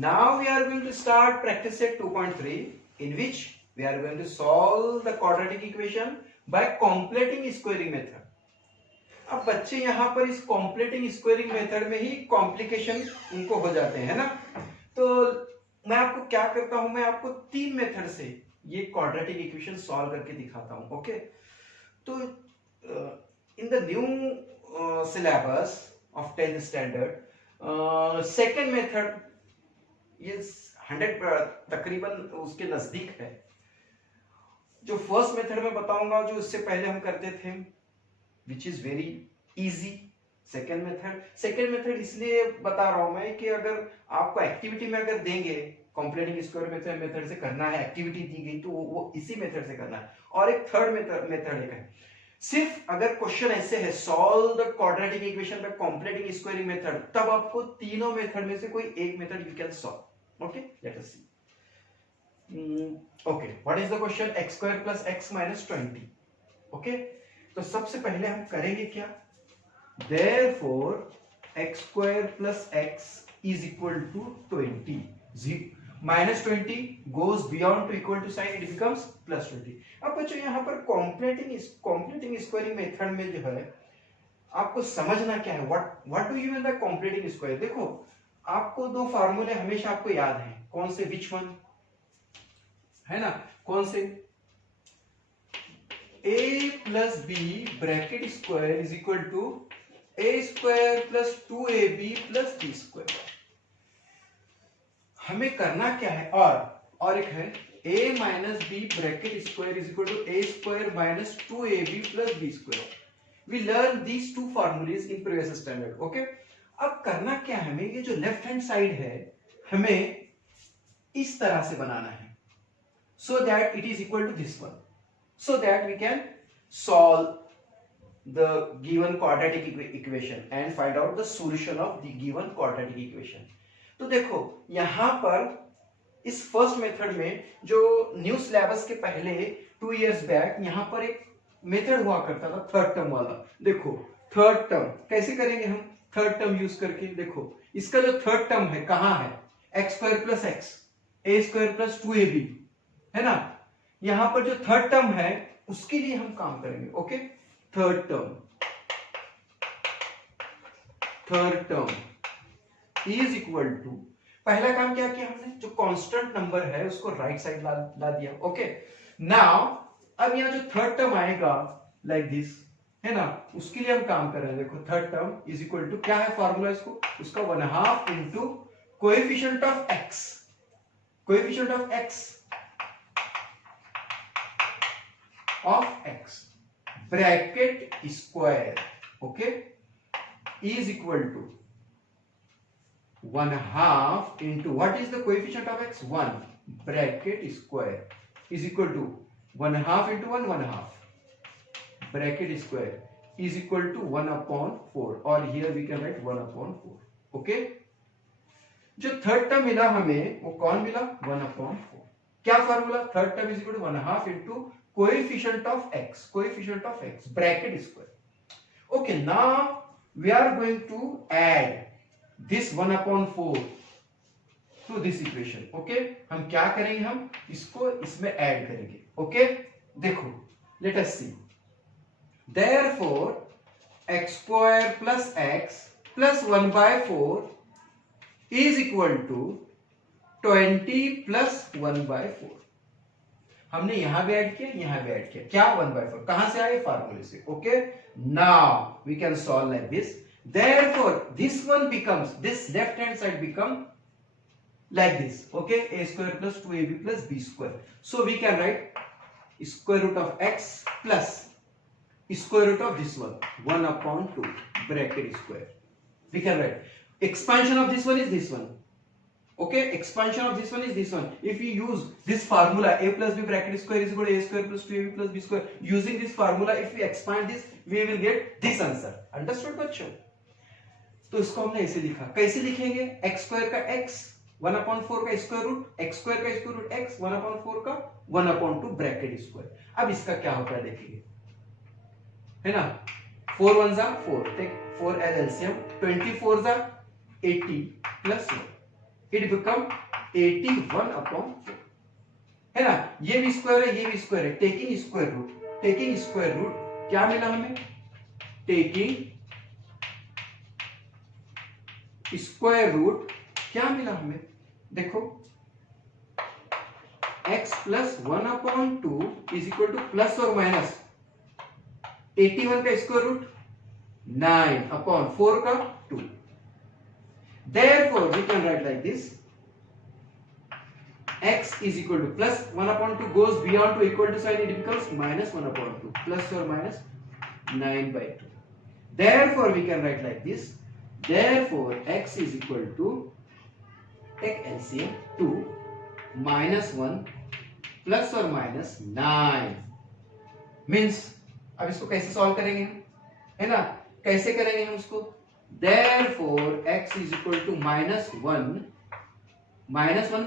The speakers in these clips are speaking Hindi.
Now we are going to start practice set 2.3 in which we are going to solve the quadratic equation by completing squaring method. अब बच्चे यहाँ पर इस completing squaring method में ही complication उनको हो जाते हैं ना, तो मैं आपको क्या करता हूं, मैं आपको 3 मेथड से ये quadratic equation solve करके दिखाता हूं. ओके, तो in the new syllabus of 10th standard second method ये 100 तकरीबन उसके नजदीक है. जो फर्स्ट मेथड में बताऊंगा जो इससे पहले हम करते थे which is very easy. Second method इसलिए बता रहा हूं मैं कि अगर आपको एक्टिविटी में अगर देंगे कॉम्प्लेटिंग स्क्वायर मेथड से करना है, एक्टिविटी दी गई तो वो इसी मेथड से करना है. और एक थर्ड मेथड एक है, सिर्फ अगर क्वेश्चन ऐसे है solve the quadratic equation by completing squaring method, तब आपको तीनों मेथड में से कोई एक method you can solve. Okay, let us see. Okay, what is the question? X square plus x minus 20. Okay, तो सबसे पहले हम करेंगे क्या? Therefore, x square plus x is equal to 20. Minus 20 goes beyond to equal to sign, it becomes plus 20. अब बच्चों यहाँ पर completing squaring method में जो है आपको समझना क्या है? What do you mean by completing square? देखो, आपको दो फार्मूले हमेशा आपको याद हैं. कौन से? विच वन है ना? कौन से? a plus B bracket square is equal to a square plus 2ab plus b square. हमें करना क्या है? और एक है a minus B bracket square is equal to a square minus 2ab plus b square. We learn these two formulas in previous standard. Okay, अब करना क्या है, हमें ये जो लेफ्ट हैंड साइड है हमें इस तरह से बनाना है so that it is equal to this one, so that we can solve the given quadratic equation and find out the solution of the given quadratic equation. तो देखो यहां पर इस फर्स्ट मेथड में जो न्यू सिलेबस के पहले 2 इयर्स बैक यहां पर एक मेथड हुआ करता था थर्ड टर्म वाला. देखो थर्ड टर्म कैसे करेंगे हम? थर्ड टर्म यूज करके देखो, इसका जो थर्ड टर्म है कहां है? एक्स स्क्वायर प्लस एक्स ए स्क्वायर प्लस 2ab है ना. यहां पर जो थर्ड टर्म है उसके लिए हम काम करेंगे. Okay, third term is equal to, पहला काम क्या किया हमने? जो कांस्टेंट नंबर है उसको राइट साइड ला दिया. ओके, नाउ अब यहां जो थर्ड टर्म आएगा लाइक दिस है ना, उसके लिए हम काम कर रहे हैं. देखो third term is equal to क्या है फॉर्मूला इसको? उसका 1/2 into coefficient of X bracket square. Okay, is equal to 1/2 into what is the coefficient of X? 1 bracket square is equal to 1/2 into 1/2 bracket square is equal to 1/4, or here we can write 1/4. okay, जो थर्ड टर्म मिला हमें वो कौन मिला? 1/4. क्या फार्मूला? Third term is equal to 1/2 into coefficient of X bracket square. Okay, now we are going to add this 1/4 to this equation. Okay, हम क्या करेंगे? हम इसको इसमें ऐड करेंगे. ओके, देखो late us C. Therefore, x square plus x plus 1/4 is equal to 20 plus 1/4. हमने यहां भी ऐड किया, यहां भी ऐड किया. क्या? 1/4 कहां से आए? फार्मूले से. Okay, now we can solve like this. Therefore, this one becomes, this left hand side become like this. Okay, a square plus 2ab plus b square. So we can write square root of x plus square root of this one 1/2 bracket square. We can write expansion of this one is this one. Okay, expansion of this one is this one. If we use this formula a plus b bracket square is equal to a square plus 2ab plus b square, using this formula if we expand this we will get this answer. Understood बच्चों? तो इसको हमने ऐसे लिखा. कैसे लिखेंगे? x स्क्वायर का x 1/4 का स्क्वायर रूट, x स्क्वायर का स्क्वायर रूट x 1/4 का 1/2 ब्रैकेट स्क्वायर. अब इसका क्या होता है देखेंगे, है ना. 4 1 4, take 4 as LCM. 24 80 plus 1. It become 81/4 है ना। ये भी स्क्वायर है, ये भी स्क्वायर है। टेकिंग स्क्वायर रूट क्या मिला हमें? टेकिंग स्क्वायर रूट क्या मिला हमें? देखो x plus 1/2 is equal to plus और माइनस 81 का स्क्वायर रूट 9/4 का 2। Therefore we can write like this, x is equal to plus 1/2 goes beyond to equal to sign, it becomes minus 1/2 plus or minus 9/2. Therefore we can write like this, therefore x is equal to, take LCM, 2 minus 1 plus or minus 9 means, अब इसको कैसे सॉल्व करेंगे हम, है ना? कैसे करेंगे हम इसको? Therefore x is equal to minus 1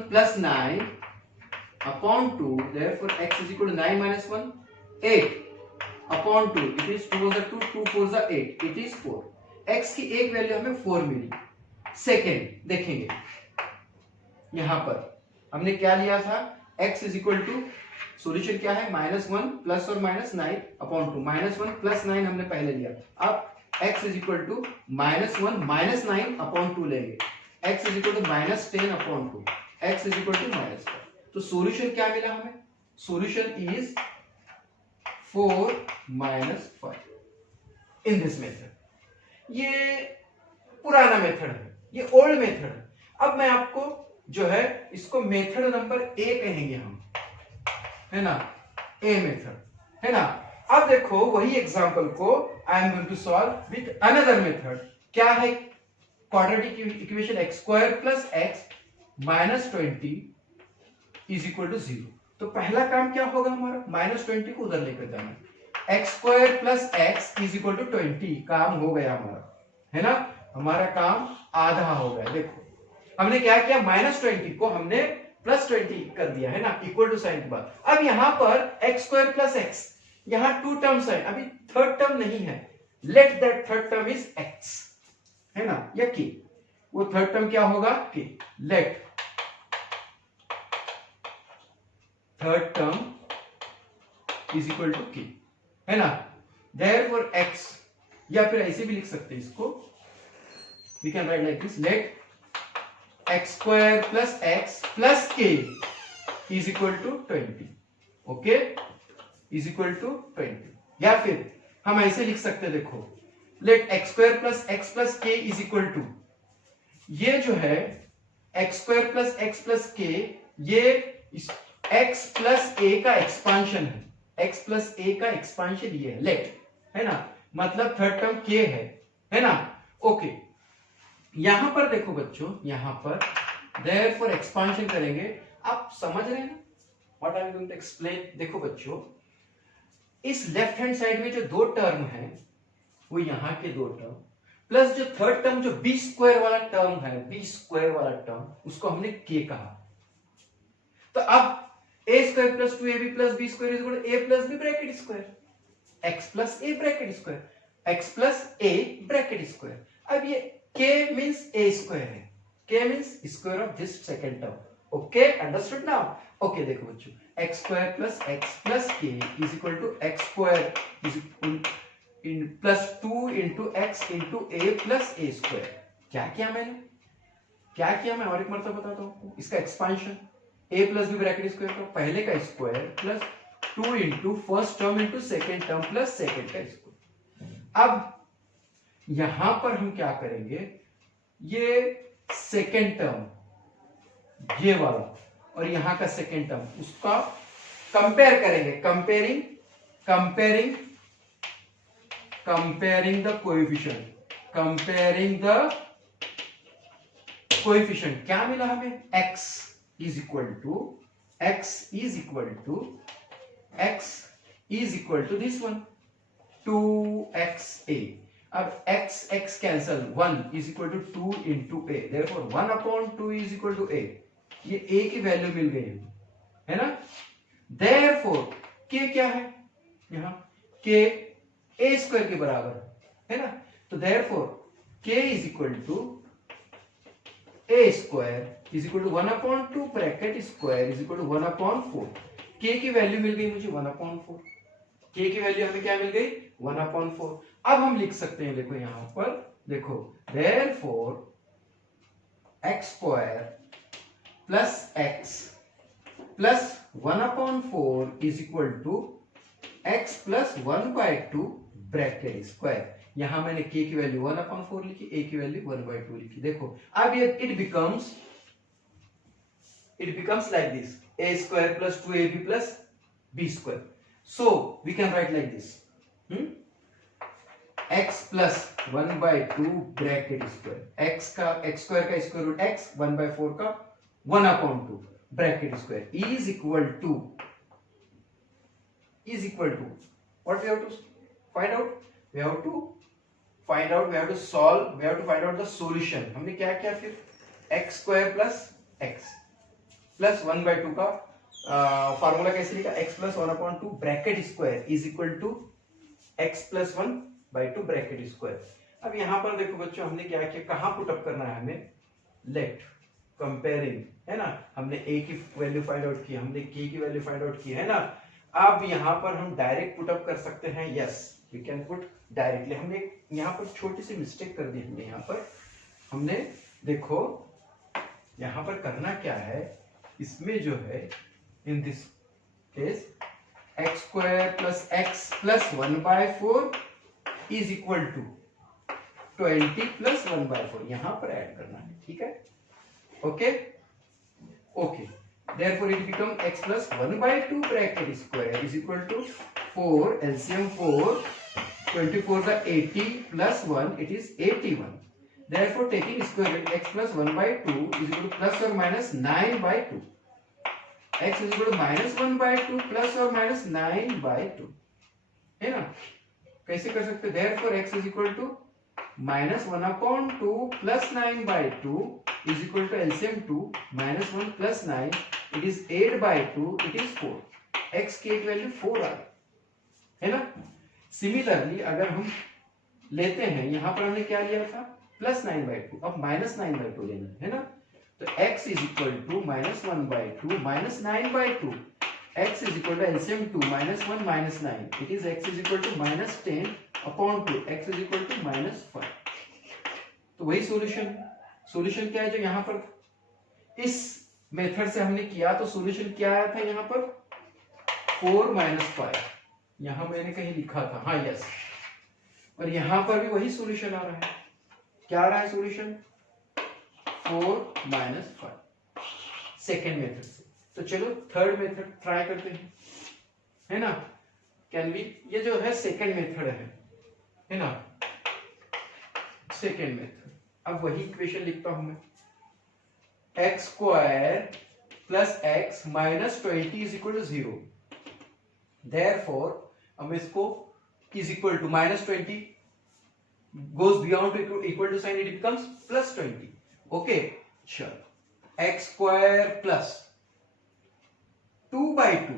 plus 9 upon 2. Therefore x is equal to 9 minus 1 8 upon 2. It is 2 is 2, 2 4 is 8. It is 4. x की एक वैल्यू हमें 4 मिली। सेकेंड देखेंगे, यहां पर हमने क्या लिया था? x is equal to, solution क्या है? -1 प्लस और माइनस 9/2। -1 प्लस 9 हमने पहले लिया। अब x is equal to -1 minus 9/2 लेंगे। x is equal to -10/2। x is equal to -4। तो सॉल्यूशन क्या मिला हमें? Solution is 4 minus 5 in this method. ये पुराना मेथड है, ये ओल्ड मेथड है। अब मैं आपको जो है इसको मेथड नंबर ए कहेंगे हम, है ना? ए मेथड, है ना? अब देखो वही एग्जांपल को I am going to solve with another method. क्या है? Quadratic equation x square plus x minus 20 is equal to 0। तो पहला काम क्या होगा हमारा? -20 को उधर लेकर जाना। x square plus x is equal to 20, काम हो गया हमारा, है ना? हमारा काम आधा हो गया। देखो हमने क्या किया? -20 को हमने +20 कर दिया, है ना? इक्वल टू साइन के बाद। अब यहां पर x स्क्वायर प्लस x, यहां 2 टर्म्स है, अभी थर्ड टर्म नहीं है। Late that third term is x, है ना? या k, वो थर्ड टर्म क्या होगा? k। Let third term is equal to k, है ना? देयरफॉर x, या फिर ऐसे भी लिख सकते हैं इसको, we can write like this, let x square plus x plus k is equal to 20। Okay, is equal to 20। या फिर हम ऐसे लिख सकते हैं, देखो let x square plus x plus k is equal to, ये जो है x square plus x plus k, ये x प्लस a का एक्सपांशन है। x प्लस a का एक्सपांशन ये है, लेट, है ना? मतलब थर्ड टर्म k है ना? ओके, यहां पर देखो बच्चों, यहां पर देयरफॉर एक्सपांशन करेंगे। आप समझ रहे हैं ना what I am going to explain? देखो बच्चों, इस लेफ्ट हैंड साइड में जो दो टर्म है वो यहां के दो टर्म, प्लस जो थर्ड टर्म जो बी स्क्वायर वाला टर्म है, बी स्क्वायर वाला टर्म, उसको हमने के कहा। तो अब a square plus 2ab plus B square is equal to a plus b bracket square, x plus a bracket square, x plus a bracket square. अब ये k means a square है, k means square of this second term। okay, understood now? okay, देखो बच्चों, x square plus x plus k is equal to x square is in plus 2 into x into a plus a square। क्या किया मैंने? क्या किया मैं और एक मरतबा बताता हूँ। इसका expansion a plus B bracket square का पहले का square plus 2 into first term into second term plus second का स्क्वायर। अब यहां पर हम क्या करेंगे? ये सेकेंड टर्म ये वाला और यहां का सेकेंड टर्म, उसका कंपेयर करेंगे। कंपेयरिंग द कोएफिशिएंट क्या मिला हमें? x is equal to this one 2xa। अब x cancel, 1 is equal to 2 into a, therefore 1/2 is equal to a। ये a की वैल्यू मिल गई है ना? देयरफॉर k क्या है? यहां k a स्क्वायर के बराबर है ना? तो therefore k is equal to a square is equal to 1/2 bracket square is equal to 1/4। K की वैल्यू मिल गई मुझे 1/4। के की वैल्यू हमें क्या मिल गई 1/4। अब हम लिख सकते हैं, देखो यहां पर देखो, therefore x square plus x plus 1/4 is equal to x plus 1/2 bracket square. यहां मैंने k की वैल्यू 1/4 लिखी, a की वैल्यू 1/2 लिखी। देखो अब ये it becomes like this, a square plus 2ab plus b square. So we can write like this, x plus 1/2 bracket square, x square का स्क्वायर रूट x, 1/4 का 1/2 bracket square is equal to what we have to find out? We have to find out the solution. हमने क्या किया फिर, x square plus x plus 1/2 का फॉर्मूला कैसे लिखा, x plus 1/2 bracket square is equal to x plus 1/2 bracket square. अब यहां पर देखो बच्चों, हमने क्या किया, कहां पुट अप करना है हमें, लेट कंपेयरिंग, है ना, हमने a की वैल्यू फाइंड आउट की, हमने k की वैल्यू फाइंड आउट की, है ना। अब यहां पर हम डायरेक्ट पुट अप कर सकते हैं, yes we can put directly. हमने यहां पर छोटी सी मिस्टेक कर दी, हमने देखो यहां पर करना क्या है, इसमें जो है in this case x square plus x plus 1/4 is equal to 20 plus 1/4 यहां पर ऐड करना है, ठीक है, okay. Therefore it become x plus 1/2 bracket square is equal to 4 LCM 4 24 the 80 plus 1 it is 81. Therefore taking square root x plus 1/2 is equal to plus or minus 9/2. X is equal to minus 1/2 plus or minus 9/2, है ना। कैसे कर सकते, therefore x is equal to minus 1/2 plus 9/2 is equal to LCM 2 minus 1 plus 9 it is 8/2 it is 4। x की एक वैल्यू 4 आ गई, है ना। सिमिलरली अगर हम लेते हैं, यहां पर हमने क्या लिया था प्लस 9/2, अब माइनस 9/2 लेना है ना, तो x is equal to minus 1/2 minus 9/2, x is equal to LCM 2 minus 1 minus 9 it is x is equal to minus 10/2, x is equal to minus 5। तो वही सॉल्यूशन क्या है जो यहां पर इस मेथड से हमने किया, तो सॉल्यूशन क्या आया था यहाँ पर 4 - 5, यहां मैंने कहीं लिखा था, हाँ यस, और यहां पर भी वही सॉल्यूशन आ रहा है, क्या आ रहा है सॉल्यूशन 4 - 5 सेकेंड मेथड से। तो चलो थर्ड मेथड ट्राई करते हैं, है ना, कैन बी, ये जो है सेकेंड मेथड है ना, सेकेंड मेथड। अब वही इक्वेशन लिखता हूं मैं, x square plus x minus 20 is equal to 0। Therefore हम इसको is equal to minus 20 goes beyond to equal to sign, it becomes plus 20। Okay चलो x square plus 2/2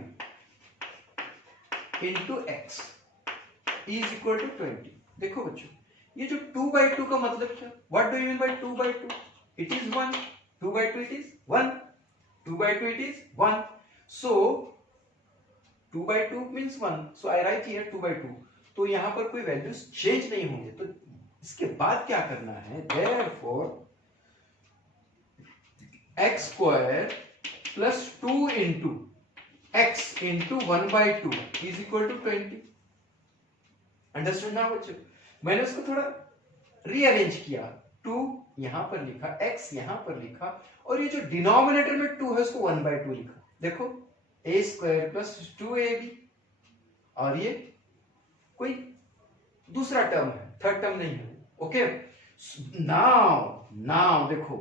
into x is equal to 20। देखो बच्चों, ये जो 2/2 का मतलब क्या, what do you mean by 2/2? It is 1, 2/2 it is 1, 2/2 it is 1, so 2/2 means 1, so I write here 2/2। तो यहां पर कोई वैल्यूज चेंज नहीं होंगे, तो इसके बाद क्या करना है, therefore x square plus 2 into x into 1/2 is equal to 20। Understand ना बच्चों, मैंने उसको थोड़ा रीअरेंज किया, 2 यहां पर लिखा, x यहां पर लिखा, और ये जो डिनोमिनेटर में 2 है उसको 1/2 लिखा। देखो a स्क्वायर प्लस 2ab, और ये कोई दूसरा टर्म है, थर्ड टर्म नहीं है, ओके। नाउ देखो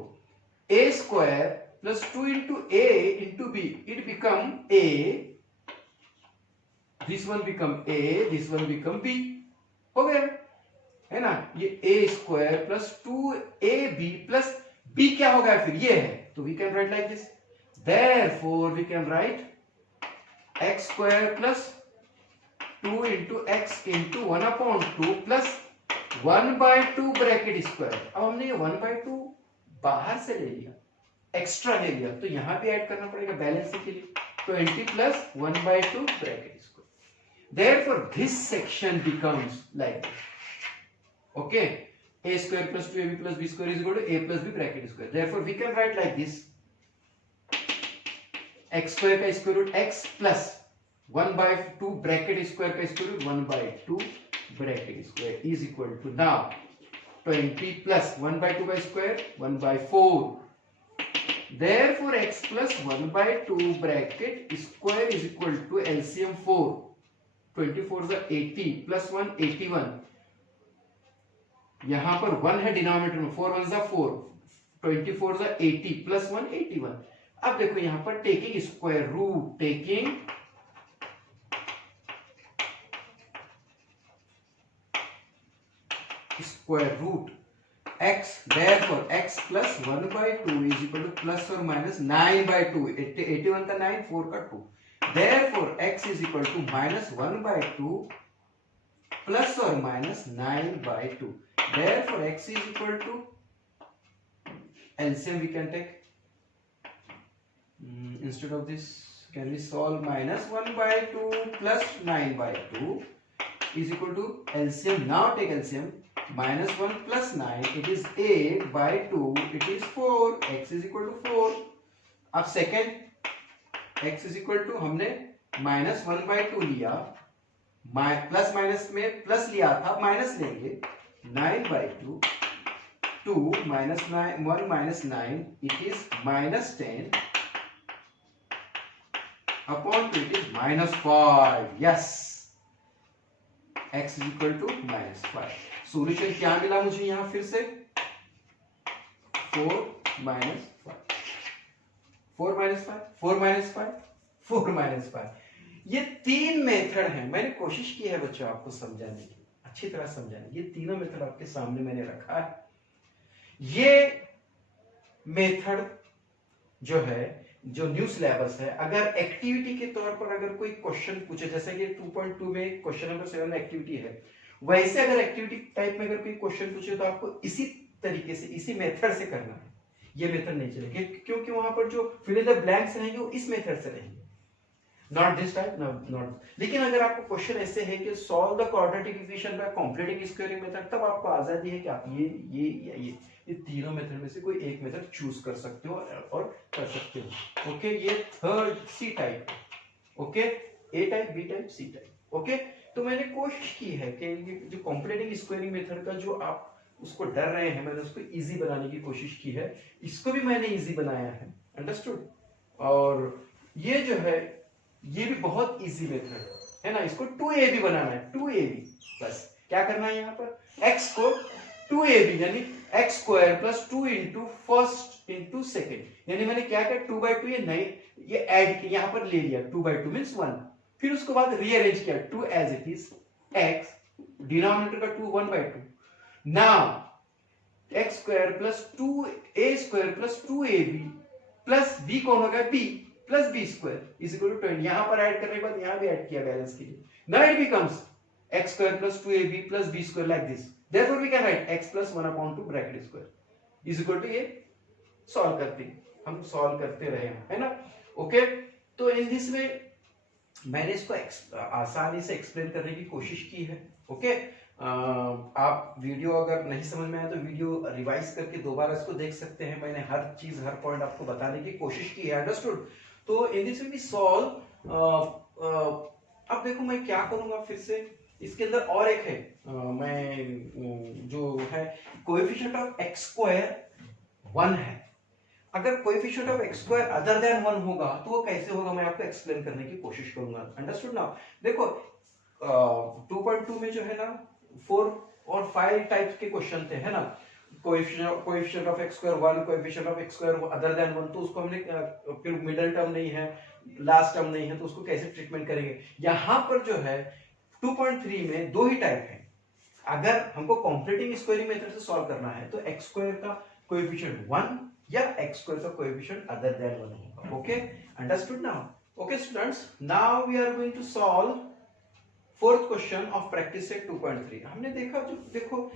a square plus 2 into a into b, it become a, this one become a, this one become b, हो गया, है ना। ये a square plus 2ab plus b क्या होगा फिर, ये है, तो we can write like this, therefore we can write x square plus 2 into x into 1/2 plus 1/2 bracket square. अब हमने ये 1/2 बाहर से ले लिया, एक्स्ट्रा ले लिया तो यहां भी ऐड करना पड़ेगा बैलेंस के लिए। 20 plus 1/2 bracket square. Therefore, this section becomes like this. Okay, a square plus 2ab plus b square is equal to a plus b bracket square. Therefore, we can write like this: x square का square root x plus 1/2 bracket square का square root 1/2 bracket square is equal to now 20 plus 1/2 का square 1/4. Therefore, x plus 1/2 bracket square is equal to LCM 4. 24 is 80 plus 1 81. यहां पर 1 है डिनोमिनेटर में, 4 1 is 4, 24 is 80 plus 1 81. अब देखो यहां पर taking square root, taking square root x, therefore x plus 1/2 is equal to plus or minus 9/2. 81 का 9, 4 का 2. Therefore, x is equal to minus 1/2 plus or minus 9/2. Therefore, x is equal to LCM we can take. Instead of this, can we solve minus 1/2 plus 9/2 is equal to LCM. Now take LCM. Minus 1 plus 9, it is 8/2, it is 4, x is equal to 4. अब second x is equal to हमने minus 1/2 लिया, प्लस माइनस में प्लस लिया था, माइनस लेंगे 9/2, 2 minus 9, 1 minus 9, it is minus 10 upon 2, it is minus 5. Yes, x is equal to minus 5. Solution क्या मिला मुझे यहां फिर से 4 minus 5, 4 minus 5, 4 minus 5, 4 minus 5. ये तीन मेथड हैं। मैंने कोशिश की है बच्चों आपको समझाने की, अच्छी तरह समझाने। ये तीनों मेथड आपके सामने मैंने रखा है। ये मेथड जो है, जो न्यू सिलेबस है, अगर एक्टिविटी के तौर पर अगर कोई क्वेश्चन पूछे, जैसे कि 2.2 में क्वेश्चन नंबर 7 में एक्टिविटी है, वैसे अगर एक्टिविटी टाइप में अगर कोई क्वेश्चन पूछे तो आपको इसी तरीके से, इसी मेथड से करना है। ये मेथड नहीं चलेगा क्योंकि वहां पर जो फिल इन द ब्लैंक्स रहेंगे वो इस मेथड से रहेंगे, नॉट दिस टाइप, नॉट। लेकिन अगर आपको क्वेश्चन ऐसे है कि solve the quadratic equation bye completing squaring method, तब आपको आजादी है कि आप ये तीनों मेथड में से कोई एक मेथड चूज कर सकते हो और कर सकते हो। ओके, ये third C type, okay, A type, B type, C type. Okay, तो मैंने कोशिश की है कि जो कंप्लीटिंग स्क्वायरिंग मेथड का जो आप उसको डर रहे हैं, मैंने उसको इजी बनाने की कोशिश की है। इसको भी मैंने इजी बनाया है, अंडरस्टूड। और ये जो है ये भी बहुत इजी मेथड है ना। इसको 2ab बनाना है, 2ab प्लस क्या करना है यहाँ पर, x को 2ab यानी x square plus 2 into first into second, यानी मैंने क्या किया 2/2 ये नहीं, ये ऐड यहाँ पर ले लिया, 2/2 मीन्स 1, फिर उसके बाद रीअरेंज किया 2 as it is, x denominator का 2 1/2, now x square plus 2a square plus 2ab plus b कौन हो गया, b plus B square is equal to 20। यहां पर ऐड करने के बाद यहां भी ऐड किया बैलेंस के लिए, now it becomes x square plus 2ab plus b square like this. Therefore we can write x plus 1/2 bracket square is equal to, ये सॉल्व करते हम सॉल्व करते रहे है ना। ओके, तो इन दिस वे मैंने इसको आसानी से एक्सप्लेन करने की कोशिश की है। ओके, आप वीडियो अगर नहीं समझ में आया तो वीडियो रिवाइज करके दोबारा इसको देख सकते हैं। मैंने हर चीज, हर पॉइंट आपको बताने की कोशिश की है, अंडरस्टूड। तो in this will be solve. अब देखो मैं क्या करूंगा फिर से, इसके अंदर और एक है, मैं जो है कोएफिशिएंट ऑफ x स्क्वायर 1 है। अगर coefficient of x square other than 1 होगा तो वो कैसे होगा, मैं आपको एक्सप्लेन करने की कोशिश करूंगा, अंडरस्टूड नाउ। देखो 2.2 में जो है ना 4 और 5 टाइप्स के क्वेश्चन थे, है ना। Coefficient of x square 1, coefficient of x square other than 1, तो उसको हमने फिर मिडिल टर्म नहीं है, लास्ट टर्म नहीं है, तो उसको कैसे ट्रीटमेंट करेंगे। यहां पर जो है 2.3 में दो ही टाइप है। अगर हमको कंप्लीटिंग स्क्वायरिंग मेथड से सॉल्व करना है तो x स्क्वायर का कोएफिशिएंट 1 या x स्क्वायर का कोएफिशिएंट अदर देन 1 होगा। Okay, understood now. Okay students, now we are going to solve fourth question of practice set 2.3। हमने देखा, जो देखो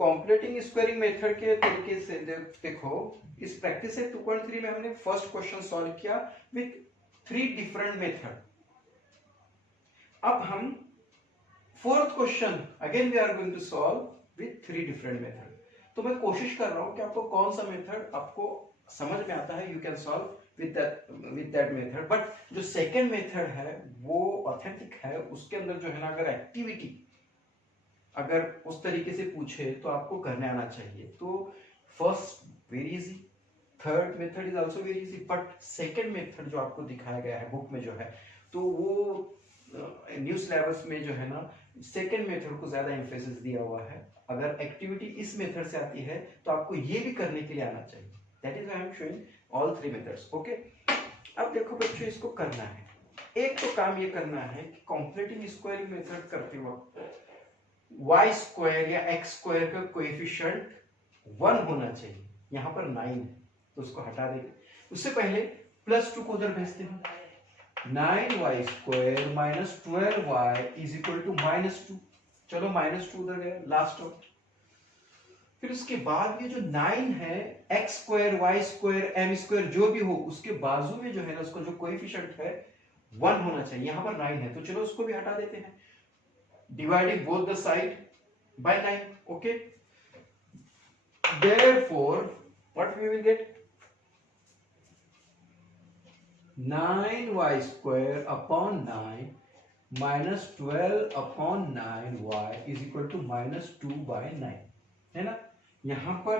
कॉम्प्लेटिंग स्क्वायरिंग मेथड के तरीके से देखो, इस प्रैक्टिस से 2.3 में हमने फर्स्ट क्वेश्चन सॉल्व किया विथ 3 डिफरेंट मेथड। अब हम fourth question again we are going to solve with 3 different method. तो मैं कोशिश कर रहा हूं कि आपको कौन सा मेथड आपको समझ में आता है, you can solve with that method. But जो सेकेंड मेथड है वो ऑथेंटिक है, उसके अंदर जो है ना अगर एक्टिविटी अगर उस तरीके से पूछे तो आपको करने आना चाहिए। तो first very easy, third method is also very easy, but second method जो आपको दिखाया गया है बुक में जो है, तो वो न्यू सिलेबस में जो है ना सेकेंड मेथड को ज्यादा एम्फेसिस दिया हुआ है। अगर एक्टिविटी इस मेथड से आती है तो आपको ये भी करने के लिए आना चाहिए। That is I am showing all 3 methods. Okay, अब देखो बच्चों, इसको करना है, एक तो काम ये करना है कि कॉम्प्लेटिंग स्क्वायरिंग मेथड करते वक्त y स्क्वायर या x स्क्वायर का कोएफिशिएंट 1 होना चाहिए। यहां पर 9 है तो उसको हटा देंगे। उससे पहले +2 को उधर भेजते हैं। 9y square minus 12y is equal to -2। चलो -2 उधर गया, लास्ट ऑफ। फिर उसके बाद ये जो 9 है, x square y square m square जो भी हो, उसके बाजू में जो है ना उसका जो कोएफिशिएंट है 1 होना चाहिए। यहां पर 9 है तो चलो उसको भी हटा देते हैं, dividing both the side by 9. Okay, therefore what we will get, 9y square upon 9 minus 12 upon 9y is equal to -2 by 9, है ना। यहां पर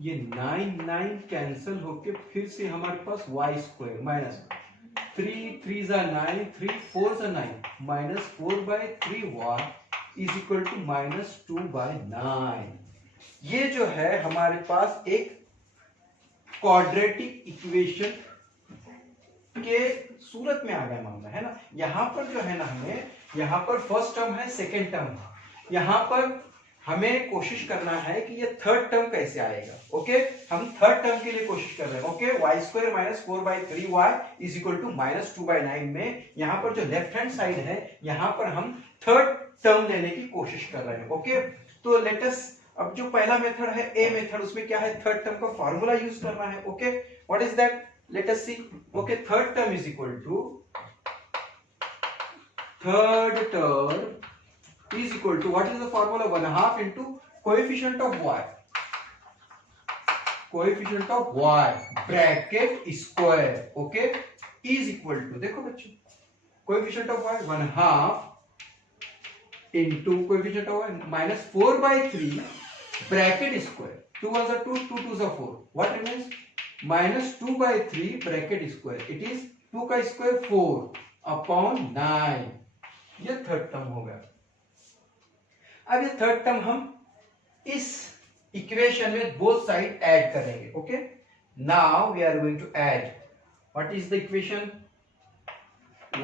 ये 9 कैंसिल होके फिर से हमारे पास y square minus 3 3 9 3 4 9 minus 4 by 3y is equal to -2 by 9। ये जो है हमारे पास एक क्वाड्रेटिक इक्वेशन के सूरत में आ गया मामला, है ना। यहां पर जो है ना हमें, यहां पर फर्स्ट टर्म है, सेकेंड टर्म है, यहां पर हमें कोशिश करना है कि ये थर्ड टर्म कैसे आएगा। ओके, हम थर्ड टर्म के लिए कोशिश कर रहे हैं। Okay, y square minus 4/3y is equal to -2/9 में यहां पर जो लेफ्ट हैंड साइड है यहां पर हम थर्ड टर्म लेने की कोशिश कर रहे हैं। ओके, तो लेट अस, अब जो पहला मेथड है ए मेथड, उसमें क्या है, थर्ड टर्म का फार्मूला यूज करना है। Okay, what is that, let us see. Okay, third term is equal to, third term is equal to, what is the formula, 1/2 into coefficient of y, coefficient of y bracket square, okay, is equal to, देखो बच्चों, coefficient of y 1/2 into coefficient of y minus 4/3 bracket square, 2 1s are 2, 2 2s are 4, what remains, -2/3 bracket square, it is 2 का स्क्वायर 4 upon 9, ये थर्ड टर्म हो गया। अब ये थर्ड टर्म हम इस इक्वेशन में बोथ साइड ऐड करेंगे। Okay, now we are going to add, what is the equation,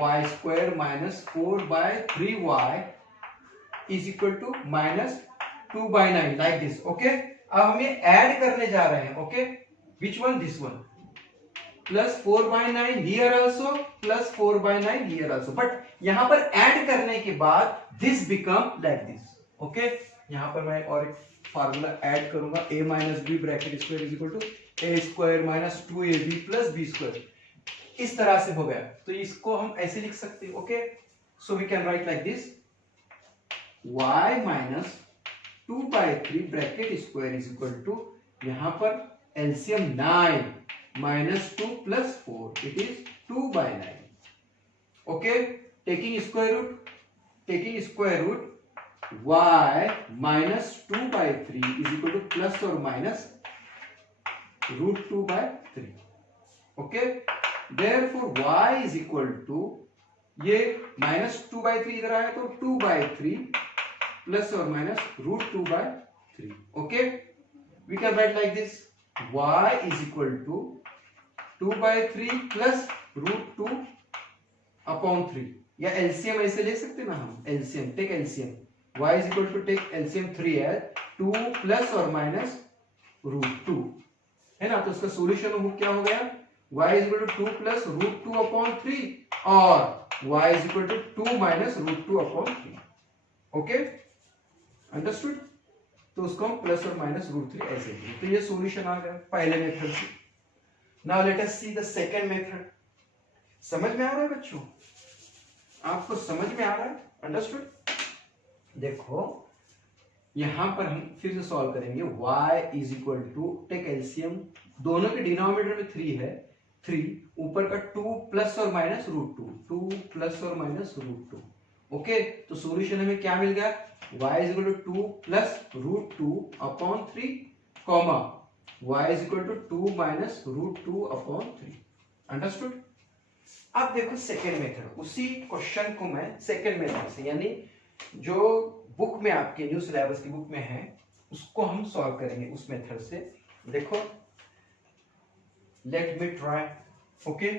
y square minus 4/3y is equal to -2/9, like this. Okay, अब हम ये ऐड करने जा रहे हैं। Okay, which one, this one, +4/9 here also, +4/9 here also, but यहां पर ऐड करने के बाद this become like this. Okay, यहां पर मैं और एक फार्मूला ऐड करूंगा, a minus B bracket square is equal to a square minus 2ab plus b square, इस तरह से हो गया। तो इसको हम ऐसे लिख सकते हैं। Okay, so we can write like this, y minus 2/3 bracket square is equal to, यहां पर LCM 9 minus 2 plus 4, it is 2/9। Okay, taking square root y minus 2/3 is equal to plus or minus √2/3. Okay, therefore y is equal to, ये -2/3 इधर आया तो 2/3 plus or minus √2/3. Okay, we can write like this, y is equal to 2/3 plus √2/3, या एलसीएम ऐसे ले सकते ना हम, LCM, take LCM, y is equal to take LCM 3 as 2 plus or minus √2, है ना। तो इसका सॉल्यूशन क्या हो गया, y is equal to 2 plus √2/3 और y is equal to 2 minus √2/3। Okay, understood. तो उसको हम प्लस और माइनस √3 ऐसे लिखेंगे। तो ये सॉल्यूशन आ गया पहले मेथड से। Now let us see the second method. समझ में आ रहा है बच्चों? आपको समझ में आ रहा है? अंडरस्टूड? देखो यहां पर हम फिर से सॉल्व करेंगे। y is equal to, take LCM, दोनों के डिनोमिनेटर में 3 है, 3 ऊपर का 2 प्लस और माइनस √2, 2 प्लस और माइनस √2। ओके, तो सॉल्यूशन हमें क्या मिल गया? y is equal to 2 plus √2 upon 3 comma y is equal to 2 minus √2 upon 3। Understood? अब देखो सेकेंड मेथड, उसी क्वेश्चन को मैं सेकेंड मेथड से, यानी जो बुक में आपके न्यू सिलेबस की बुक में है उसको हम सॉल्व करेंगे उस मेथड से। देखो let me try. Okay,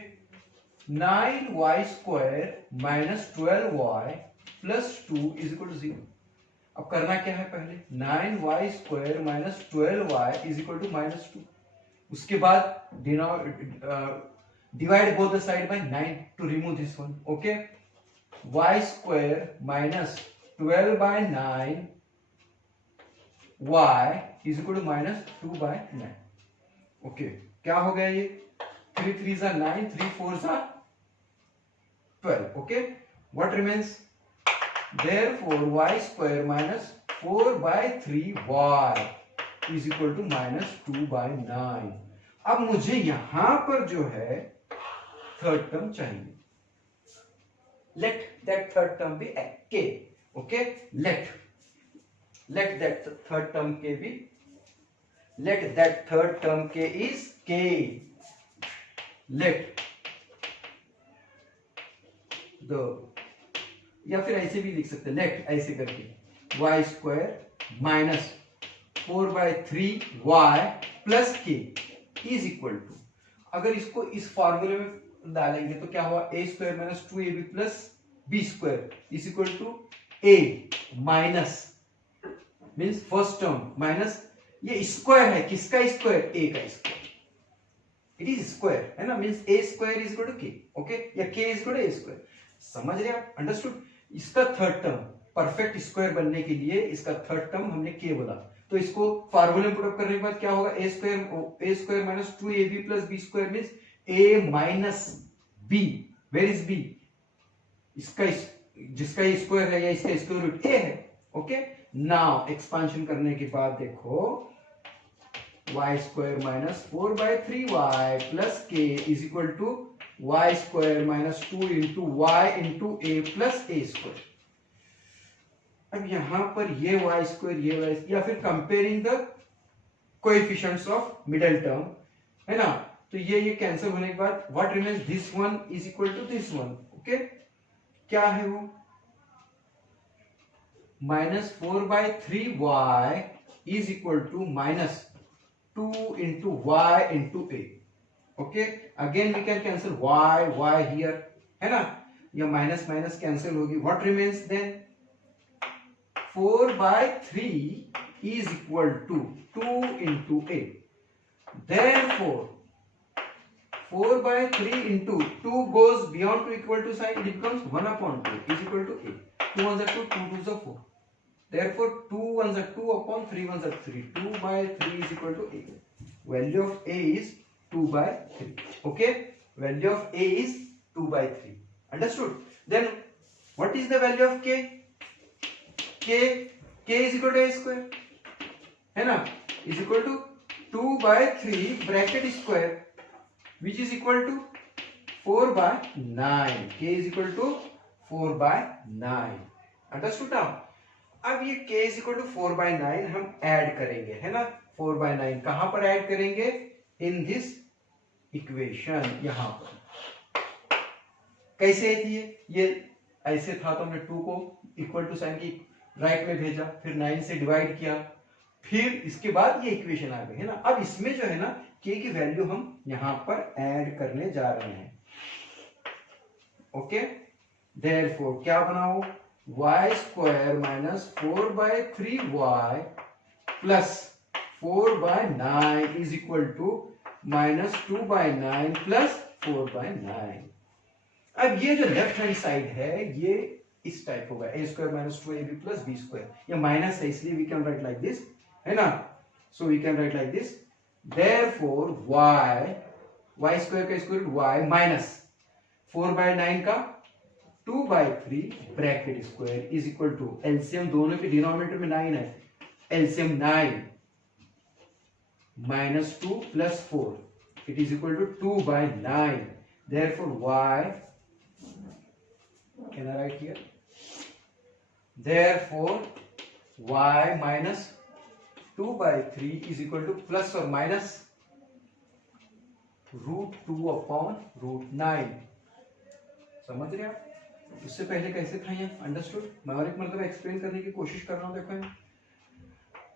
9y² minus 12y plus 2 is equal to 0। अब करना क्या है? पहले 9y² minus 12y is equal to minus 2। उसके बाद divide both the side by 9 to remove this one. Okay, y² minus 12 by 9 y is equal to minus 2 by 9. Okay, क्या हो गया ये? 3 3s are 9, 3 4s are 12. Okay, what remains? Therefore y² minus 4 by 3y is equal to minus 2 by 9. अब मुझे यहां पर जो है थर्ड टर्म चाहिए। Let that third term be k। Okay, let that third term K be, let that third term K is k। Let the, या फिर ऐसे भी लिख सकते हैं, लेट ऐसे करके y² minus 4 by 3y plus k is equal to, अगर इसको इस फॉर्मूले में डालेंगे तो क्या हुआ? a² minus 2ab plus b² is equal to a minus, means first term minus, ये स्क्वायर है, किसका स्क्वायर? a का स्क्वायर। इट इज स्क्वायर है ना, means a² is equal to k। Okay, या k is equal to a²। समझ रहे आप? अंडरस्टूड? इसका थर्ड टर्म परफेक्ट स्क्वायर बनने के लिए इसका थर्ड टर्म हमने k बोला, तो इसको फार्मूले में पुट अप करने के बाद क्या होगा? a² minus 2ab plus b² means a minus b। Where is b? इसका जिसका स्क्वायर है या इसका स्क्वायर रूट a है। ओके, नाउ एक्सपांशन करने के बाद देखो y² minus 4 by 3y plus k is equal to y² minus 2 into y into a plus a²। अब यहां पर ये y² ये y, या फिर comparing the coefficients of middle term, है ना, तो ये कैंसिल होने के बाद what remains? This one is equal to this one. Okay, क्या है वो? Minus 4 by 3y is equal to minus 2 into y into a। Okay, again we can cancel y here, है ना, या माइनस माइनस कैंसिल होगी। What remains then? 4 by 3 is equal to 2 into a. Therefore 4 by 3 into 2 goes beyond to equal to sign, it becomes 1 upon 2 is equal to a. 2 ones are 2, 2 twos are 4. Therefore 2 ones are 2 upon 3 ones are 3. 2 by 3 is equal to a. Value of a is 2 by 3. Okay, value of a is 2 by 3. Understood? Then what is the value of k? k is equal to a square, है ना, is equal to 2 by 3 bracket square which is equal to 4 by 9. k is equal to 4 by 9. Understood now? अब ये k is equal to 4 by 9 हम ऐड करेंगे, है ना, 4 by 9 कहां पर ऐड करेंगे? इन दिस इक्वेशन, यहां पर। कैसे थी ये ऐसे था, तो हमने 2 को इक्वल टू साइन की राइट में भेजा, फिर 9 से डिवाइड किया, फिर इसके बाद ये इक्वेशन आ गई, है ना। अब इसमें जो है ना k की वैल्यू हम यहां पर ऐड करने जा रहे हैं। ओके, देयरफॉर क्या बनाओ? y² minus 4 by 3y plus 4 by 9 is equal to minus 2 by 9 plus 4 by 9। अब ये जो लेफ्ट हैंड साइड है ये इस टाइप होगा, a² minus 2ab plus b²। ये माइनस है इसलिए we can write like this, है ना. So we can write like this, therefore y square का स्क्वायर रूट y माइनस 4/9 का 2/3 bracket square is equal to, LCM दोनों के डिनोमिनेटर में 9 है, LCM 9 minus 2 plus 4, it is equal to 2/9. Therefore y, can I write here, therefore y minus 2/3 is equal to plus or minus √2/√9. समझ रहे आप? इससे पहले कैसे था ये, अंडरस्टूड? मैं और एक मतलब एक्सप्लेन करने की कोशिश कर रहा हूं.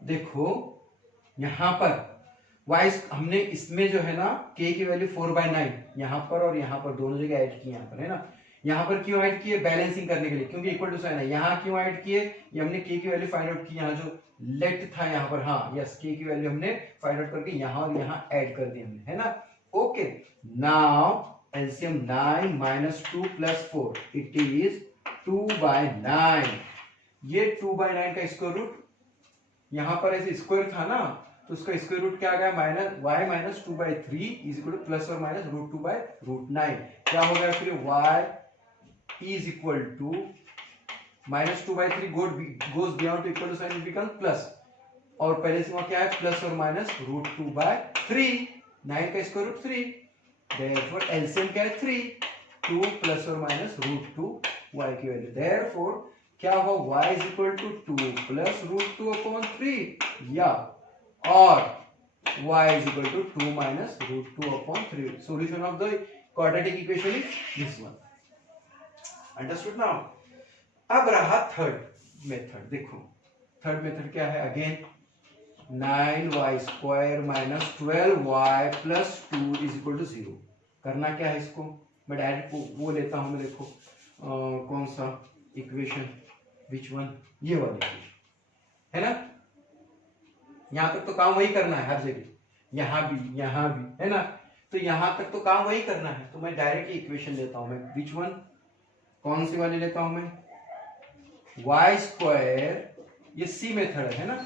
देखो यहां पर y हमने इसमें जो है ना k की वैल्यू 4/9 यहाँ पर और यहाँ पर दोनों जगह ऐड की, यहाँ पर है ना. यहाँ पर क्यों ऐड किए, बैलेंसिंग करने के लिए, क्योंकि इक्वल टू साइन है. यहाँ क्यों ऐड किए, ये हमने k की वैल्यू फाइंड आउट की, यहाँ जो लेट था यहाँ पर, हाँ यस, k की वैल्यू हमने फाइंड आउट करके यहाँ और यहाँ ऐड कर दी हमने, है ना. Okay, now LCM 9 minus 2 plus 4, it is 2/9. ये 2/9 का स्क्वायर रूट, यहाँ पर ऐसे स्क्वायर था ना, तो उसका स्क्वायर रूट क्या आ गया, y minus 2/3 is equal to plus और माइनस √2/√9. क्या हो गया फिर, y is equal to minus 2/3 goes beyond to equal to sign, it becomes plus, और पहले से वहां क्या है, प्लस और माइनस √2/3. 9 का स्क्वायर रूट 3, therefore एलसीएम क्या है 3, 2 प्लस और माइनस √2 y की वैल्यू. therefore क्या हुआ, y is equal to 2 plus √2/3 या और y is equal to 2 minus √2/3. Solution of the quadratic equation is this one. Understood now? अब रहा थर्ड मेथड. देखो थर्ड मेथड क्या है, again 9y square minus 12y plus 2 is equal to 0. करना क्या है इसको, मैं डायरेक्ट वो लेता हूं मैं. देखो कौन सा इक्वेशन, विच वन, ये वाली इक्वेशन है ना. यहां तक तो काम वही करना है हर जगह, यहां भी है ना. तो यहां तक तो काम वही करना है, तो मैं डायरेक्ट इक्वेशन लेता हूं मैं. विच वन, कौन सी वाली लेता हूं मैं, y स्क्वायर, ये सी मेथड है ना,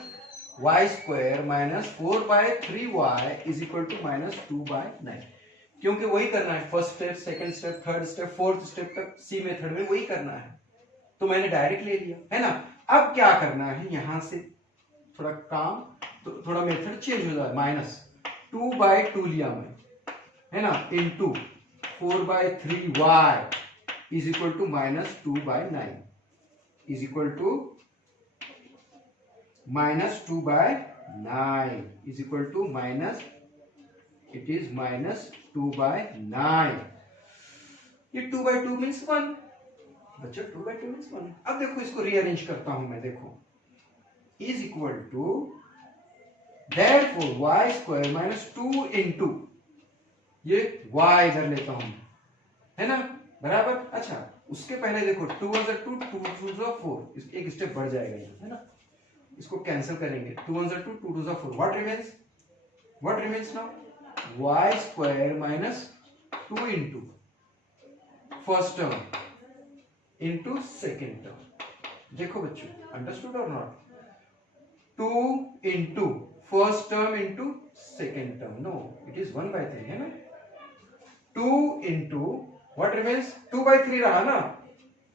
y square minus 4/3y is equal to minus 2/9. क्योंकि वही करना है, first step, second step, third step, fourth step तक सी मेथड में वही करना है, तो मैंने डायरेक्ट ले लिया, है ना. अब क्या करना है, यहां से थोड़ा काम, तो थोड़ा मेथड चेंज हो जाए. माइनस 2/2 लिया मैं, है ना, into 4/3y is equal to minus 2/9 is equal to minus 2/9 is equal to minus, it is minus 2/9. ये 2/2 मीन्स 1 बच्चों, 2/2 मीन्स 1. अब देखो इसको रीअरेंज करता हूं मैं. देखो is equal to, therefore y square minus 2 into, ये y इधर लेता हूं, है ना, बराबर. अच्छा, उसके पहले देखो 2 1 2 2 2 4, एक स्टेप बढ़ जाएगा ये, है ना. इसको कैंसिल करेंगे, 2 1 2 2 2 4, what remains now, y square minus 2 into first term into second term. देखो बच्चों, अंडरस्टूड और not, 2 into first term into second term, no it is 1/3 है ना. 2 इंटू व्हाट रिमेन्स, 2/3 रहा ना,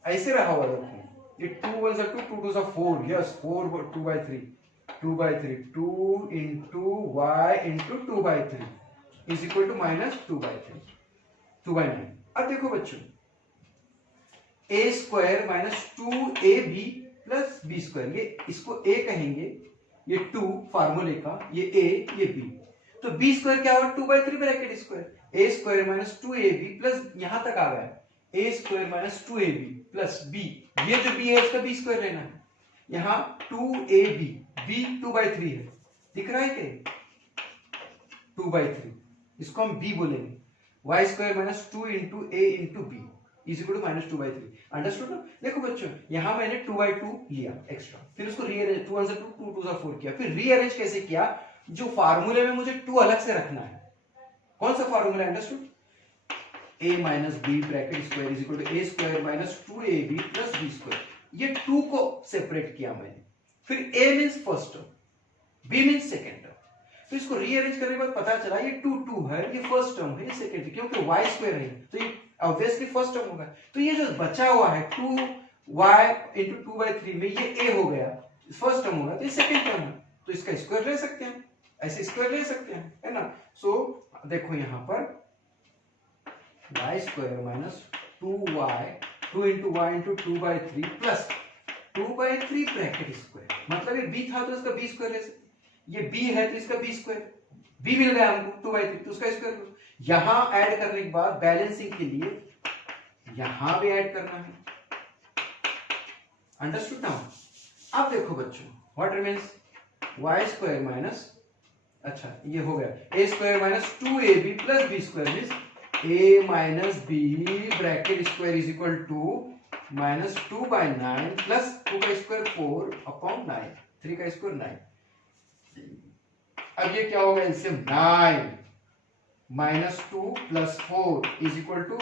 ऐसे रहा हुआ. देखो ये 2 1 2 2 2 4, yes 4 2/3 2 into y into 2/3 is equal to minus 2/9. अब देखो बच्चों, a square minus 2ab plus b square, ये इसको a कहेंगे, ये 2 फार्मूले का, ये a ये b, तो b स्क्वायर क्या होगा, 2/3 bracket square, a square minus 2ab plus, यहां तक आ गया, a square minus 2ab plus b, ये जो b है इसका b स्क्वायर लेना है. यहां 2ab, b 2/3 है, दिख रहा है क्या, 2/3, इसको हम b बोलेंगे. y square minus 2 into a into b is equal to minus 2/3. Understood ना. देखो बच्चों, यहां मैंने 2/2 लिया एक्स्ट्रा, फिर उसको रीअरेंज, 2 1 2 2 4 किया, फिर रीअरेंज कैसे किया, जो फार्मूले में मुझे 2 अलग से रखना है, कौन सा formula, understood, a minus b bracket square is equal to a square minus 2ab plus b square. ये 2 को सेपरेट किया मैंने. फिर a means first term, b means second term. तो इसको रीअरेंज करने के बाद पता चला ये 2 2 है, ये फर्स्ट टर्म है, ये सेकंड है, क्योंकि y स्क्वायर है तो ये ऑब्वियसली फर्स्ट टर्म होगा। तो ये जो बचा हुआ है 2y into 2/3 में ये a हो गया, फर्स्ट टर्म होगा, तो ये सेकंड टर्म है, तो इसका स्क्वायर ले सकते हैं, ऐसे स्क्वायर ले सकते हैं, है ना। सो देखो यहाँ पर y square minus 2y 2 into y into 2/3 plus 2/3 bracket square, मतलब ये b था तो इसका b स्क्वायर ले सकते, ये b है तो इसका b स्क्वायर, b मिल गया हमको 2/3 तो उसका स्क्वायर करो। यहां ऐड करने के बाद बैलेंसिंग के लिए यहां भी ऐड करना है, अंडरस्टूड नाउ। अब देखो बच्चों what remains y square minus, अच्छा ये हो गया a square minus 2ab plus b square means a minus b bracket square is equal to minus 2/9 plus 2 का स्क्वायर 4 अपॉन 9, 3 का स्क्वायर 9। अब ये क्या होगा LCM 9 minus 2 plus 4 is equal to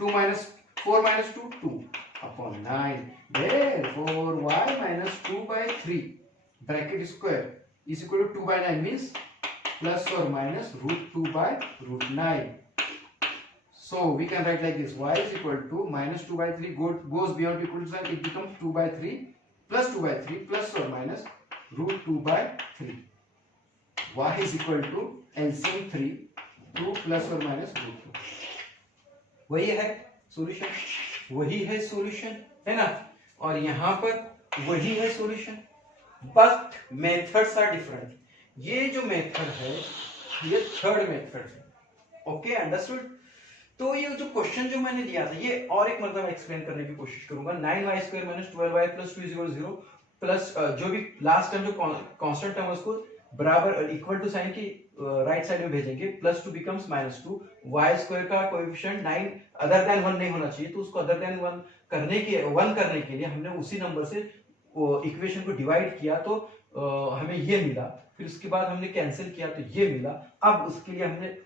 2 minus 4 minus 2 2 upon 9, therefore y minus 2/3 bracket square is equal to 2/9 means plus और minus √2/9। So we can write like this, y is equal to minus 2/3 goes beyond equal to sign, it becomes 2/3 plus 2/3 plus or minus √2/3. y is equal to LCM 3 2 plus or minus √2। वही है सॉल्यूशन, वही है सॉल्यूशन, है ना। और यहाँ पर वही है solution, but methods are different. ये जो मेथड है ये थर्ड मेथड है, ओके अंडरस्टूड। तो ये जो क्वेश्चन जो मैंने दिया था ये और एक मतलब एक्सप्लेन करने की कोशिश करूंगा। 9y square minus 12y plus 2 equal 0 plus जो भी लास्ट टर्म जो कांस्टेंट टर्म है उसको बराबर इक्वल टू साइन की राइट साइड में भेजेंगे, plus 2 becomes minus 2, y square का कोएफिशिएंट 9 अदर देन 1 नहीं होना चाहिए, तो उसको अदर देन 1 करने के लिए हमने उसी नंबर से इक्वेशन को डिवाइड किया, तो हमें ये मिला। फिर उसके बाद हमने कैंसिल किया तो ये मिला। अब उसके लिए हमने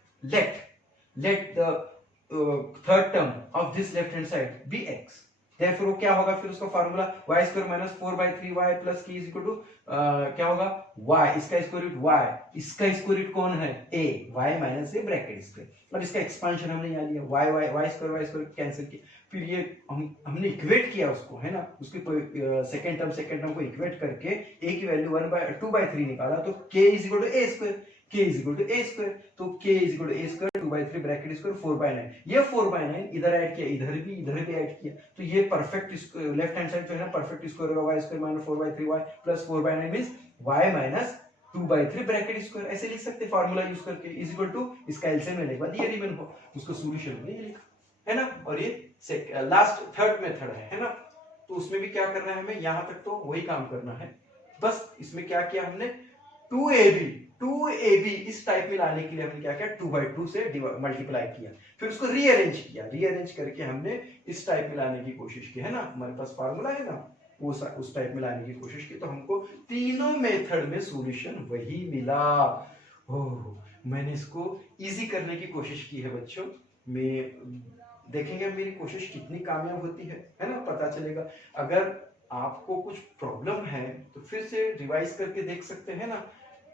let the third term of this left hand side be x, therefore वो क्या होगा, फिर उसका formula y square minus 4/3y plus k is equal to क्या होगा y, इसका स्क्वायर रूट y, इसका स्क्वायर रूट कौन है a, y minus a bracket square, और इसका एक्सपांशन हमने यहाँ लिया y स्क्वायर कैंसिल किया, फिर ये हमने इक्वेट किया उसको, है ना, उसकी सेकंड टर्म को इक्वेट करके a की वैल्यू 2/3 निकाला, तो k is equal to a square, k is equal to a square, तो k is equal to a square 2/3 bracket square 4/9, ये 4/9 इधर ऐड किया, इधर भी ऐड किया, तो ये परफेक्ट लेफ्ट हैंड साइड जो है ना परफेक्ट स्क्वायर होगा y square minus 4/3y plus 4/9 means y minus 2/3 bracket square, ऐसे लिख सकते फार्मूला यूज करके, इज इक्वल टू इसका एलसीएम लेने के बाद ये रिमेन हो, उसको सॉल्यूशन में ये लिखा, है ना। और ये लास्ट थर्ड मेथड है ना। तो उसमें भी क्या करना है हमें, यहां तक तो वही काम करना है, बस इसमें क्या किया हमने 2ab इस टाइप में लाने के लिए हमने क्या किया 2/2 से मल्टीप्लाई किया, फिर उसको रीअरेंज करके हमने इस टाइप में लाने की कोशिश की, है ना। हमारे पास फार्मूला है ना, वो उस टाइप में लाने की कोशिश की, तो हमको तीनों मेथड में सॉल्यूशन वही मिला। ओह, मैंने इसको इजी करने की कोशिश की है बच्चों, मैं देखेंगे मेरी कोशिश कितनी कामयाब होती है ना, पता चलेगा। अगर आपको कुछ प्रॉब्लम है तो फिर से रिवाइज करके देख सकते हैं ना,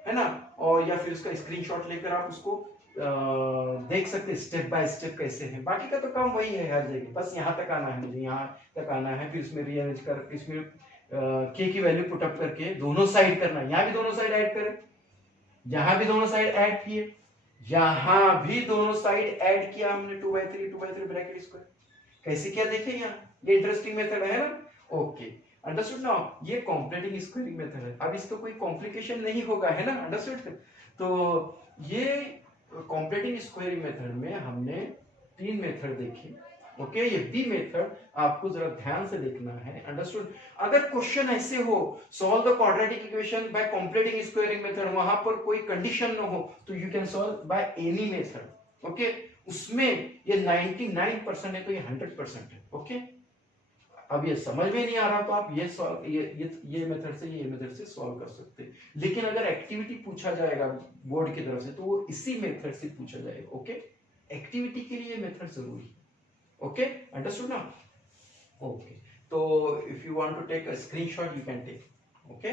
है ना, और या फिर उसका स्क्रीनशॉट लेकर आप उसको देख सकते स्टेप बाय स्टेप कैसे है। बाकी का तो काम वही है हर जगह, बस यहाँ तक आना है, मुझे यहाँ तक आना है, फिर इसमें रीअरेंज कर, इसमें k की वैल्यू पुट अप करके दोनों साइड करना है, यहाँ भी दोनों साइड ऐड करें, यहाँ भी दोनों साइड ऐड किए, यहाँ भी दोनों साइड ऐड किया हमने 2/3 ब्रैकेट स्क्वायर, कैसे किया देखें यहाँ, ये इंटरेस्टिंग मेथड है ना। ओके अंडरस्टूड नाउ, ये कॉम्प्लेटिंग स्क्वायरिंग मेथड है, अब इसका कोई कॉम्प्लिकेशन नहीं होगा, है ना, अंडरस्टूड। तो ये कॉम्प्लेटिंग स्क्वायरिंग मेथड में हमने 3 मेथड देखे, ओके। ये बी मेथड आपको जरा ध्यान से देखना है, अंडरस्टूड। अगर क्वेश्चन ऐसे हो solve the quadratic equation by completing squaring method, वहां पर कोई कंडीशन न हो तो you can solve by any method, okay. उसमें ये 99% है तो ये 100% है, ओके। अब ये समझ में नहीं आ रहा तो आप ये मेथड से सॉल्व कर सकते हैं, लेकिन अगर एक्टिविटी पूछा जाएगा बोर्ड की तरफ से तो वो इसी मेथड से पूछा जाएगा, ओके। एक्टिविटी के लिए मेथड जरूरी है, ओके, अंडरस्टूड ना। ओके, तो if you want to take a screenshot you can take, okay.